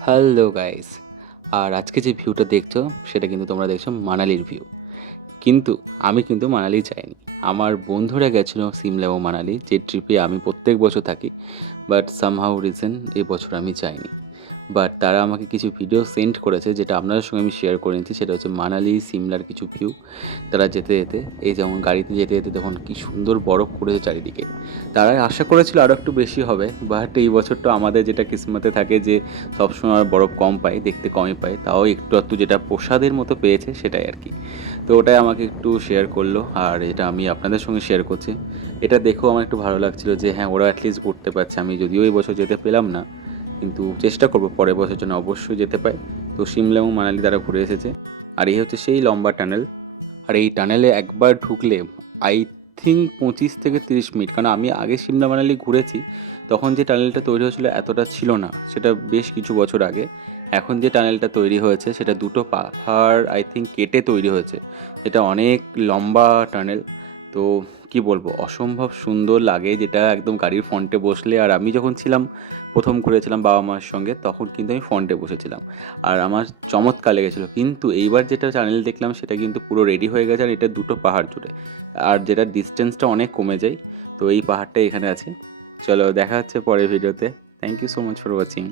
Hello guys. আর আজকে যে ভিউটা দেখছো সেটা কিন্তু তোমরা দেখছো মানালির ভিউ। কিন্তু আমি কিন্তু মানালি যাইনি। আমার বন্ধুরা গেছিলো সিমলা ও মানালি, যে ট্রিপে আমি প্রত্যেক বছর থাকি। বাট সামহাউ রিজন এই বছর আমি যাইনি। বাট তারা আমাকে কিছু ভিডিও সেন্ড করেছে, যেটা আপনাদের সঙ্গে আমি শেয়ার করে নিচ্ছি। সেটা হচ্ছে মানালি সিমলার কিছু ভিউ। তারা যেতে যেতে, এই যেমন গাড়িতে যেতে যেতে দেখুন কি সুন্দর বরফ পড়েছে চারিদিকে। তারা আশা করেছিল আরও একটু বেশি হবে, বাট এই বছরটা আমাদের যেটা কিসমতে থাকে যে সবসময় বরফ কম পাই, দেখতে কমই পাই, তাও একটু একটু যেটা প্রসাদের মতো পেয়েছে সেটাই আর কি। তো ওটাই আমাকে একটু শেয়ার করলো, আর এটা আমি আপনাদের সঙ্গে শেয়ার করছি। এটা দেখেও আমার একটু ভালো লাগছিল যে হ্যাঁ, ওরা অ্যাটলিস্ট ঘুরতে পারছে। আমি যদিও এই বছর যেতে পেলাম না, কিন্তু চেষ্টা করব পরের বছর যেন অবশ্যই যেতে পাই। তো সিমলা এবং মানালি তারা ঘুরে এসেছে। আর এই হচ্ছে সেই লম্বা টানেল। আর এই টানেলে একবার ঢুকলে আই থিঙ্ক 25 থেকে 30 মিনিট, কারণ আমি আগে সিমলা মানালি ঘুরেছি, তখন যে টানেলটা তৈরি হয়েছিল এতটা ছিল না, সেটা বেশ কিছু বছর আগে। এখন যে টানেলটা তৈরি হয়েছে সেটা দুটো পাহাড় আই থিঙ্ক কেটে তৈরি হয়েছে। এটা অনেক লম্বা টানেল। তো কি বলবো, অসম্ভব সুন্দর লাগে, যেটা একদম গাড়ির ফ্রন্টে বসলে। আর আমি যখন ছিলাম, প্রথম ঘুরেছিলাম বাবা মার সঙ্গে, তখন কিন্তু আমি ফ্রন্টে বসেছিলাম। আর আমার চমৎকার লেগেছিলো। কিন্তু এইবার যেটা চ্যানেল দেখলাম সেটা কিন্তু পুরো রেডি হয়ে গেছে, আর এটা দুটো পাহাড় জুড়ে। আর যেটা ডিস্টেন্সটা অনেক কমে যায়। তো এই পাহাড়টা এখানে আছে। চলো দেখা হচ্ছে পরের ভিডিওতে। Thank you so much for watching.